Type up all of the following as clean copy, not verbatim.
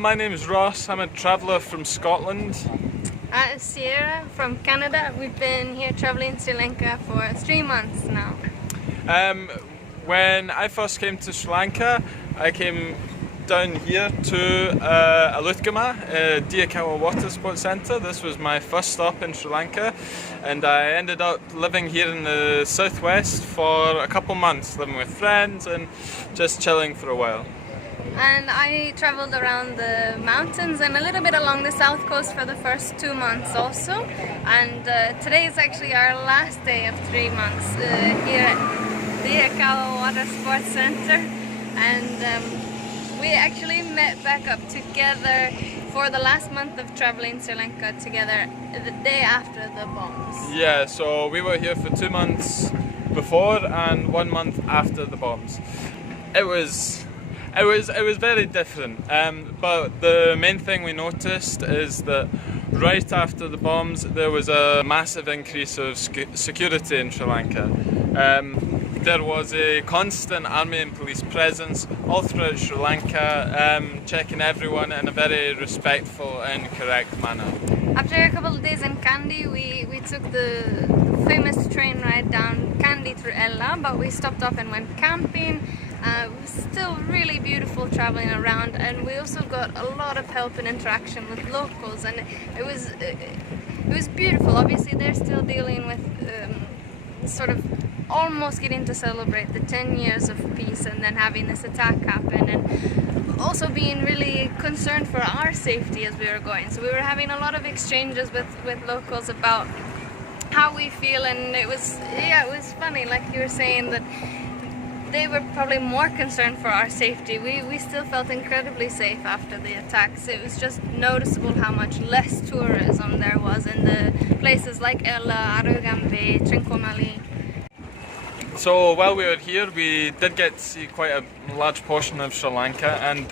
my name is Ross. I'm a traveller from Scotland. Sierra from Canada. We've been here travelling Sri Lanka for 3 months now. When I first came to Sri Lanka, I came down here to Alutkama, Diakawa Water Sports Centre. This was my first stop in Sri Lanka, and I ended up living here in the southwest for a couple months, living with friends and just chilling for a while. And I travelled around the mountains and a little bit along the south coast for the first 2 months also. And today is actually our last day of 3 months here at Diakawa Water Sports Centre. And we actually met back up together for the last month of traveling Sri Lanka together the day after the bombs. Yeah, so we were here for 2 months before and 1 month after the bombs. It was very different, but the main thing we noticed is that right after the bombs there was a massive increase of security in Sri Lanka. There was a constant army and police presence all throughout Sri Lanka, checking everyone in a very respectful and correct manner. After a couple of days in Kandy, we took the famous train ride down Kandy through Ella, but we stopped off and went camping. It was still really beautiful traveling around, and we also got a lot of help and interaction with locals, and it was beautiful. Obviously they're still dealing with sort of almost getting to celebrate the 10 years of peace and then having this attack happen, and also being really concerned for our safety as we were going. So we were having a lot of exchanges with locals about how we feel, and it was funny, like you were saying, that they were probably more concerned for our safety. We still felt incredibly safe after the attacks. It was just noticeable how much less tourism there was in the places like Ella, Arugambe, Trincomalee. So while we were here, we did get to see quite a large portion of Sri Lanka, and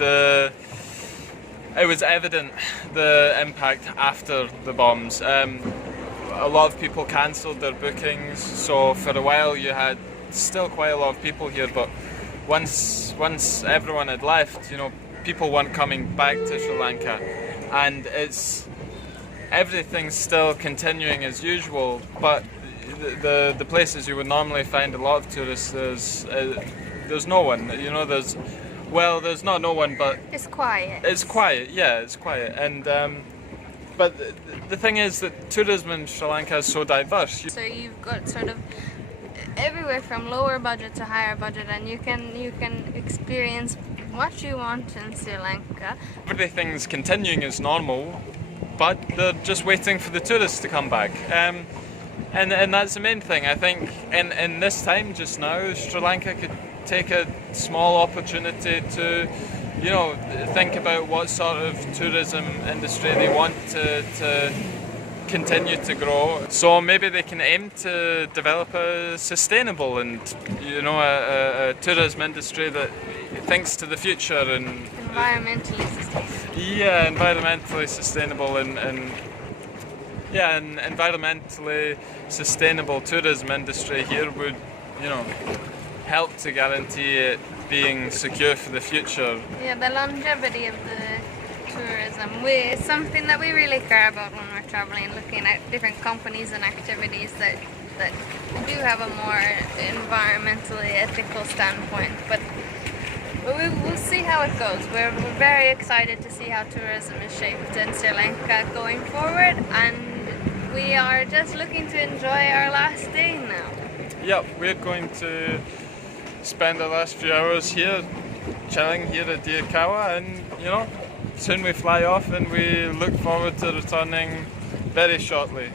it was evident the impact after the bombs. A lot of people cancelled their bookings, so for a while you had still quite a lot of people here, but once everyone had left, people weren't coming back to Sri Lanka, and everything's still continuing as usual, but the places you would normally find a lot of tourists, there's no one. There's not no one, but it's quiet. It's quiet, yeah, it's quiet. And but the thing is that tourism in Sri Lanka is so diverse. So you've got sort of everywhere from lower budget to higher budget, and you can experience what you want in Sri Lanka. Everything's continuing as normal, but they're just waiting for the tourists to come back. And that's the main thing. I think in this time just now, Sri Lanka could take a small opportunity to, think about what sort of tourism industry they want to continue to grow. So maybe they can aim to develop a sustainable and, a tourism industry that thinks to the future and environmentally sustainable. Yeah, environmentally sustainable and an environmentally sustainable tourism industry here would, help to guarantee it being secure for the future. Yeah, the longevity of the tourism. It's something that we really care about when we're traveling, looking at different companies and activities that do have a more environmentally ethical standpoint. But we'll see how it goes. We're very excited to see how tourism is shaped in Sri Lanka going forward, and we are just looking to enjoy our last day now. Yep, we're going to spend the last few hours here, chilling here at Diakawa, and soon we fly off and we look forward to returning very shortly.